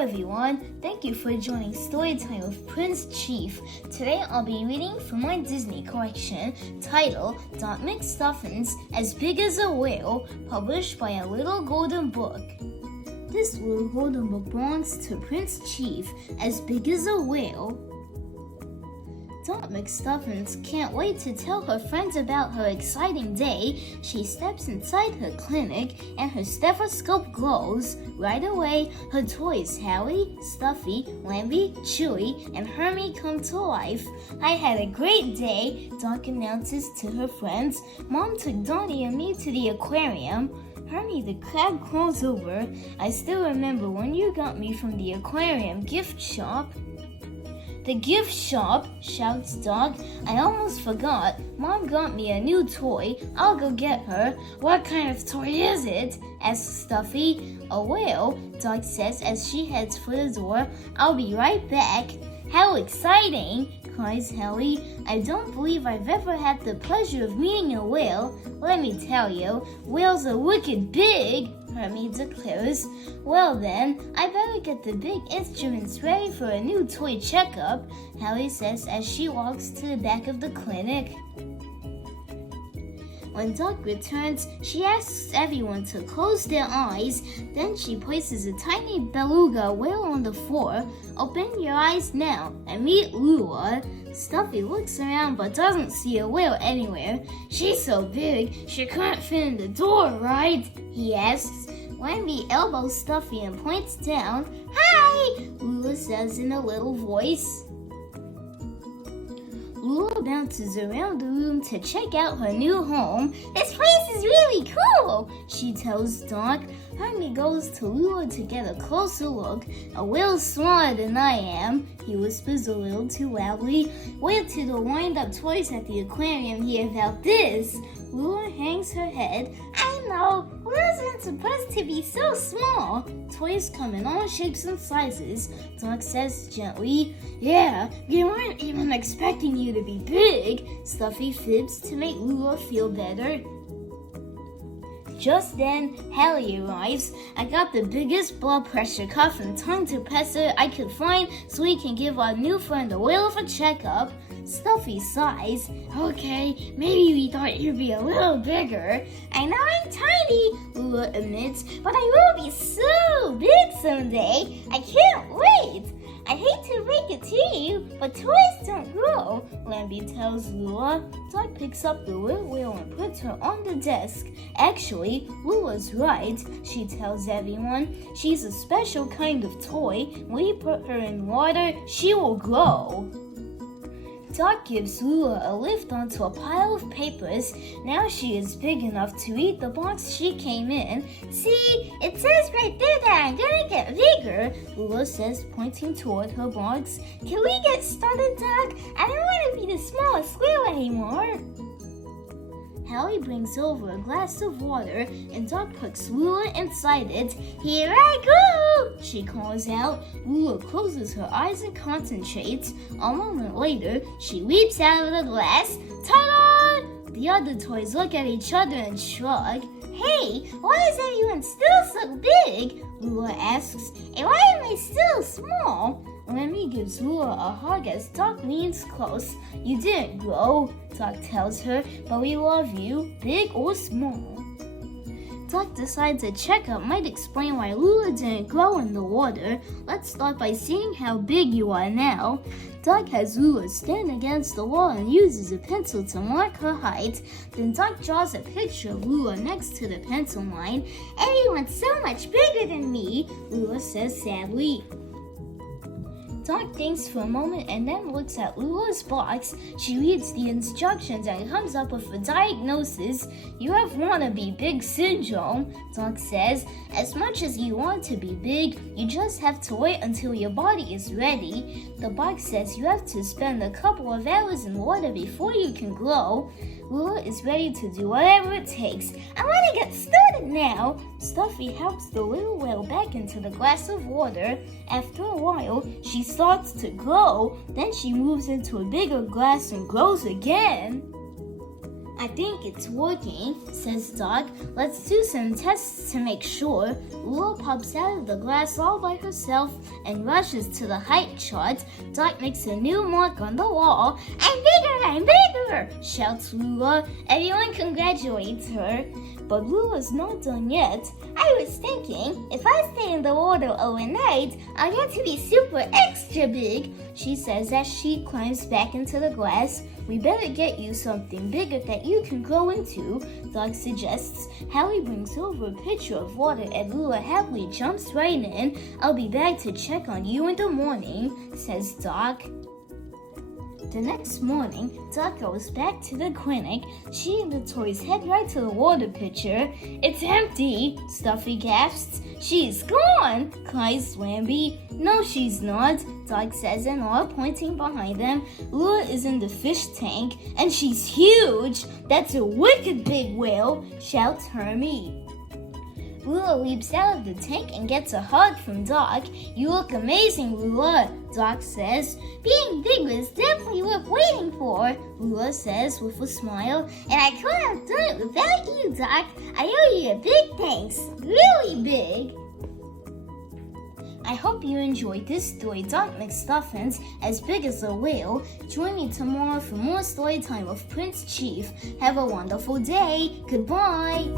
everyone, thank you for joining Storytime with Prince Chief. Today I'll be reading from my Disney collection titled McStuffins As Big as a Whale, published by a little golden book. This little golden book belongs to Prince Chief, as big as a whale. McStuffins can't wait to tell her friends about her exciting day. She steps inside her clinic and her stethoscope glows. Right away, her toys Hallie, Stuffy, Lambie, Chewy, and Hermie come to life. I had a great day, Doc announces to her friends. Mom took Donnie and me to the aquarium. Hermie the crab crawls over. I still remember when you got me from the aquarium gift shop. The gift shop, shouts Doc. I almost forgot. Mom got me a new toy. I'll go get her. What kind of toy is it? Asks Stuffy. A whale, Doc says as she heads for the door. I'll be right back. How exciting, cries Hallie. I don't believe I've ever had the pleasure of meeting a whale. Let me tell you, whales are wicked big, Hermie declares. Well then, I better get the big instruments ready for a new toy checkup, Hallie says as she walks to the back of the clinic. When Doc returns, she asks everyone to close their eyes. Then she places a tiny beluga whale on the floor. Open your eyes now and meet Lula. Stuffy looks around but doesn't see a whale anywhere. She's so big, she couldn't fit in the door, right? He asks. Lambie elbows Stuffy and points down. Hi, Lula says in a little voice. Lula bounces around the room to check out her new home. This place is really cool, she tells Doc. Hermie goes to Lula to get a closer look. A whale smaller than I am, he whispers a little too loudly. Wait till the wind-up toys at the aquarium hear about this. Lula hangs her head. I know, whales aren't supposed to be so small. Toys come in all shapes and sizes, Doc says gently. Yeah, we weren't even expecting you to be big, Stuffy fibs to make Lula feel better. Just then, Hallie arrives. I got the biggest blood pressure cuff and tongue depressor I could find so we can give our new friend a whale of a checkup. Stuffy sighs. Okay, maybe we thought you'd be a little bigger. I know I'm tiny, Lula admits, but I will be so big someday. I can't wait. I hate to break it to you, but toys don't grow, Lambie tells Lula. Doc picks up the little whale and puts her on the desk. Actually, Lula's right, she tells everyone. She's a special kind of toy. When we put her in water, she will grow. Doc gives Lula a lift onto a pile of papers. Now she is big enough to eat the box she came in. See, it says right there that I'm gonna get bigger, Lula says, pointing toward her box. Can we get started, Doc? I don't want to be the smallest squirrel anymore. Hallie brings over a glass of water and Doc puts Lula inside it. Here I go, she calls out. Lula closes her eyes and concentrates. A moment later, she leaps out of the glass. Ta-da! The other toys look at each other and shrug. Hey, why is everyone still so big? Lula asks. And why am I still small? Lambie gives Lula a hug as Doc leans close. You didn't grow, Doc tells her, but we love you, big or small. Doc decides a checkup might explain why Lula didn't grow in the water. Let's start by seeing how big you are now. Doc has Lula stand against the wall and uses a pencil to mark her height. Then Doc draws a picture of Lula next to the pencil line. Everyone's so much bigger than me, Lula says sadly. Doc thinks for a moment and then looks at Lula's box. She reads the instructions and comes up with a diagnosis. You have wannabe big syndrome, Doc says. As much as you want to be big, you just have to wait until your body is ready. The box says you have to spend a couple of hours in water before you can grow. Lula is ready to do whatever it takes. I want to get started now. Stuffy helps the little whale back into the glass of water. After a while, she starts to grow. Then she moves into a bigger glass and grows again. I think it's working, says Doc. Let's do some tests to make sure. Lula pops out of the glass all by herself and rushes to the height chart. Doc makes a new mark on the wall. I'm bigger, shouts Lula. Everyone congratulates her. But Lula's not done yet. I was thinking, if I stay in the water overnight, I'll get to be super extra big, she says as she climbs back into the glass. We better get you something bigger that you can grow into, Doc suggests. Hallie brings over a pitcher of water and Lula happily jumps right in. I'll be back to check on you in the morning, says Doc. The next morning, Doc goes back to the clinic. She and the toys head right to the water pitcher. It's empty, Stuffy gasps. She's gone, cries Slamby. No, she's not, Doc says in awe, pointing behind them. Lula is in the fish tank, and she's huge. That's a wicked big whale, shouts Hermie. Lula leaps out of the tank and gets a hug from Doc. You look amazing, Lula, Doc says. Being big was definitely worth waiting for, Lula says with a smile. And I couldn't have done it without you, Doc. I owe you a big thanks. Really big. I hope you enjoyed this story, Doc McStuffins, as big as a whale. Join me tomorrow for more story time of Prince Chief. Have a wonderful day. Goodbye.